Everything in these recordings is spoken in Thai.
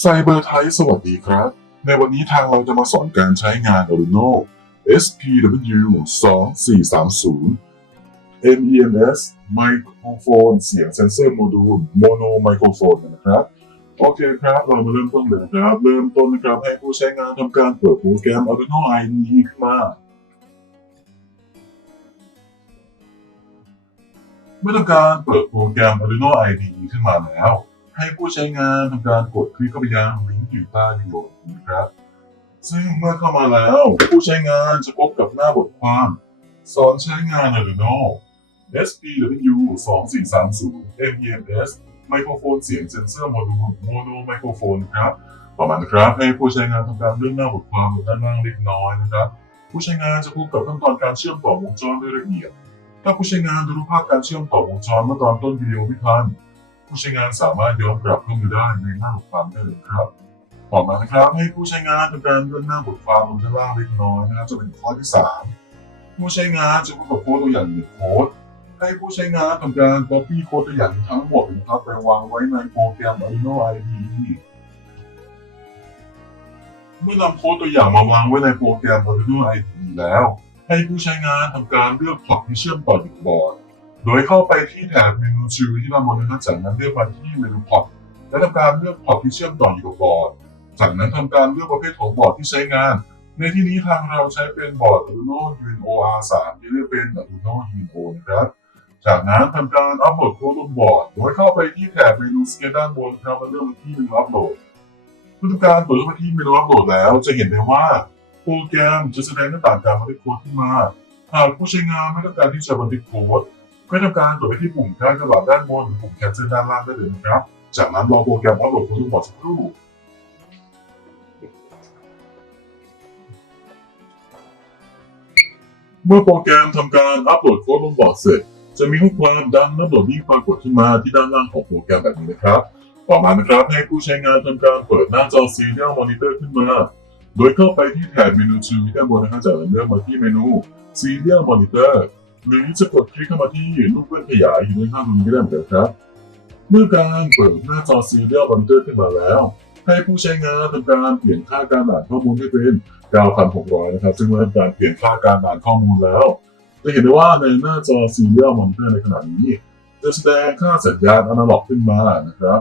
ไซเบอร์ไทยสวัสดีครับ ในวันนี้ทางเราจะมาสอนการใช้งาน Arduino SPW 2430 MEMS ไมโครโฟนเสียงเซนเซอร์โมดูลโมโนไมโครโฟนนะครับ โอเคครับ เรามาเริ่มต้นเลยนะครับ เริ่มต้นนะครับ ให้ผู้ใช้งานทำการเปิดโปรแกรม Arduino IDE ขึ้นมาเมื่อทำการเปิดโปรแกรม Arduino IDE ขึ้นมาแล้ว ให้ผู้ใช้งานทำการกดคลิกเข้าไปยังลิงก์อยู่ใต้วิดีโอนี้นะครับ ซึ่งเมื่อเข้ามาแล้วผู้ใช้งานจะพบกับหน้าบทความสอนใช้งาน Arduino SPW 2430 MEMS ไมโครโฟนเสียงเซนเซอร์โมดูลโมโนไมโครโฟนครับต่อมานะครับให้ผู้ใช้งานทำการเลื่อนหน้าบทความลงด้านล่างเล็กน้อยนะครับ ผู้ใช้งานจะพบกับขั้นตอนการเชื่อมต่อวงจรโดยละเอียด ถ้าผู้ใช้งานดูรูปภาพการเชื่อมต่อวงจรเมื่อตอนต้นวิดีโอไม่ทัน ผู้ใช้งานสามารถย้อนกลับเข้ามาได้ในหน้าบทความได้เลยครับต่อมานะครับให้ผู้ใช้งานทำการเลื่อนหน้าบทความลงด้านล่างเล็กน้อยนะครับจะเป็นข้อที่สามผู้ใช้งานจะพบกับโค้ดตัวอย่างหนึ่งโค้ดให้ผู้ใช้งานทำการ copy โค้ดตัวอย่างทั้งหมดนะครับไปวางไว้ในโปรแกรม Arduino IDE เมื่อนำโค้ดตัวอย่างมาวางไว้ในโปรแกรม Arduino IDE แล้ว ให้ผู้ใช้งานทำการเลือกพอร์ตที่เชื่อมต่ออยู่บอร์ด โดยเข้าไปที่แถบเมนูชิลที่ด้านบนนะครับจากนั้นเลือกมาที่เมนูพอร์ตและทำการเลือกพอร์ตที่เชื่อมต่ออยู่กับบอร์ด จากนั้นทำการเลือกประเภทของบอร์ดที่ใช้งาน ในที่นี้ทางเราใช้เป็นบอร์ด Arduino UNO R3 ที่เรียกเป็น Arduino UNO นะครับจากนั้นทำการอัปโหลดโค้ดลงบอร์ด โดยเข้าไปที่แถบเมนูสเกลด้านบนครับแล้วเลือกมาที่เมนูอัปโหลดเมื่อทำการเปิดเข้าไปที่เมนูอัปโหลดแล้ว จะเห็นได้ว่าโปรแกรมจะแสดงหน้าต่างการบันทึกโค้ดขึ้นมา หากผู้ใช้งานไม่ต้องการที่จะบันทึกโค้ด ก็ทำการกดไปที่ปุ่มข้างกระดาษด้านบนหรือปุ่มแคนเซิลด้านล่างได้เลยนะครับ จากนั้นรอโปรแกรมอัปโหลดโค้ดลงบอร์ดสักครู่เมื่อโปรแกรมทำการอัปโหลดโค้ดลงบอร์ดเสร็จ จะมีข้อความดังอัปโหลดที่ปรากฏขึ้นมาที่ด้านล่างของโปรแกรมแบบนี้นะครับ ต่อมานะครับให้ผู้ใช้งานทำการเปิดหน้าจอ Serial Monitor ขึ้นมา โดยเข้าไปที่แถบเมนูชูที่ด้านบนนะครับจากนั้นเลือกมาที่เมนู Serial Monitor หรือจะกดคลิกเข้ามาที่รูปเลื่อนขยายอยู่ในข้างมุมก็ได้เหมือนกันครับ เมื่อการเปิดหน้าจอ Serial Monitor ขึ้นมาแล้ว ให้ผู้ใช้งานทำการเปลี่ยนค่าการอ่านข้อมูลให้เป็น 9,600 นะครับ ซึ่งเมื่อทำการเปลี่ยนค่าการอ่านข้อมูลแล้ว จะเห็นได้ว่าในหน้าจอ Serial Monitor ในขณะนี้ จะแสดงค่าสัญญาณอนาล็อกขึ้นมานะครับ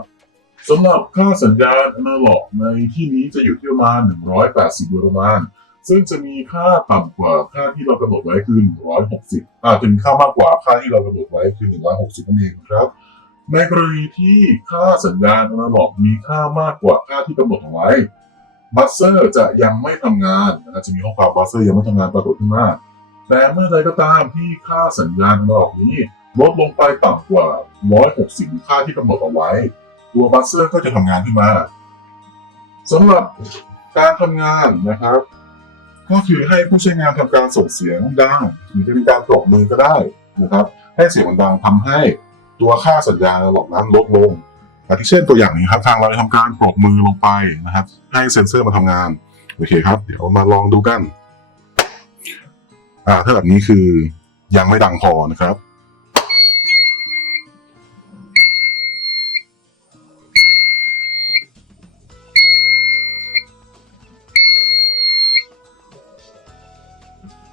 สำหรับค่าสัญญาณอนาล็อกในที่นี้จะอยู่ที่ประมาณ 180โดยประมาณ ซึ่งจะมีค่าต่ำกว่าค่าที่เรากำหนดไว้คือ 160อาจจะมีค่ามากกว่าค่าที่เรากำหนดไว้คือ 160นั่นเองครับ ในกรณีที่ค่าสัญญาณอนาล็อกมีค่ามากกว่าค่าที่กำหนดเอาไว้บัสเซอร์จะยังไม่ทำงานนะครับจะมีข้อความบัสเซอร์ยังไม่ทำงานปรากฏขึ้นมาแต่เมื่อใดก็ตามที่ค่าสัญญาณอนาล็อกนี้ลดลงไปต่ำกว่า 160 ค่าที่กำหนดเอาไว้ ตัวบัสเซอร์ก็จะทำงานขึ้นมาสำหรับการทำงานนะครับ ก็คือให้ผู้ใช้งานทำการส่งเสียงดังหรือจะมีการปรบมือก็ได้นะครับ ให้เสียงมันดังทำให้ตัวค่าสัญญาณหลอกนั้นลดลงอาทิเช่นตัวอย่างนี้ครับ ทางเราจะทำการปรบมือลงไปนะครับ ให้เซ็นเซอร์มาทำงานโอเคครับ เดี๋ยวมาลองดูกันอ่าถ้าแบบนี้คือยังไม่ดังพอนะครับ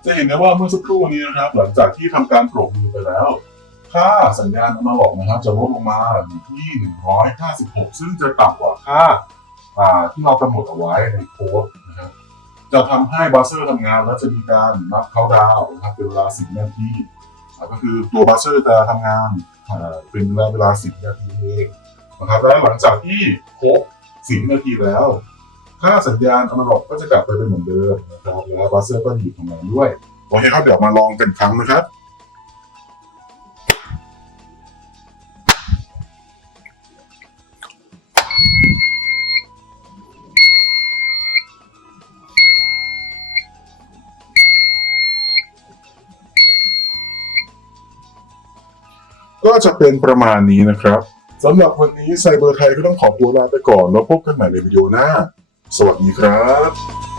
จะเห็นได้ว่าเมื่อสักครู่นี้นะครับ หลังจากที่ทำการปรบมือไปแล้ว ค่าสัญญาณอนาล็อกนะครับ จะลดลงมาอยู่ที่ 156 ซึ่งจะต่ำกว่าค่าาที่เรากำหนดเอาไว้ในโค้ดนะครับจะทำให้บัสเซอร์ทำงานและจะมีการนับเข้าดาวนะครับเป็นเวลา 10 นาทีก็คือตัวบัสเซอร์จะทำงานเป็นเวลาเวลา 10 นาทีเองนะครับและหลังจากที่ครบ 10 นาทีแล้ว ค่าสัญญาณอนาล็อกก็จะกลับไปเป็นเหมือนเดิมนะครับแล้วบัสเซอร์ก็หยุดทำงานด้วยโอเคครับเดี๋ยวมาลองกันครั้งนะครับก็จะเป็นประมาณนี้นะครับสำหรับวันนี้ไซเบอร์ไทยก็ต้องขอตัวลาไปก่อน แล้วพบกันใหม่ในวิดีโอหน้า สวัสดีครับ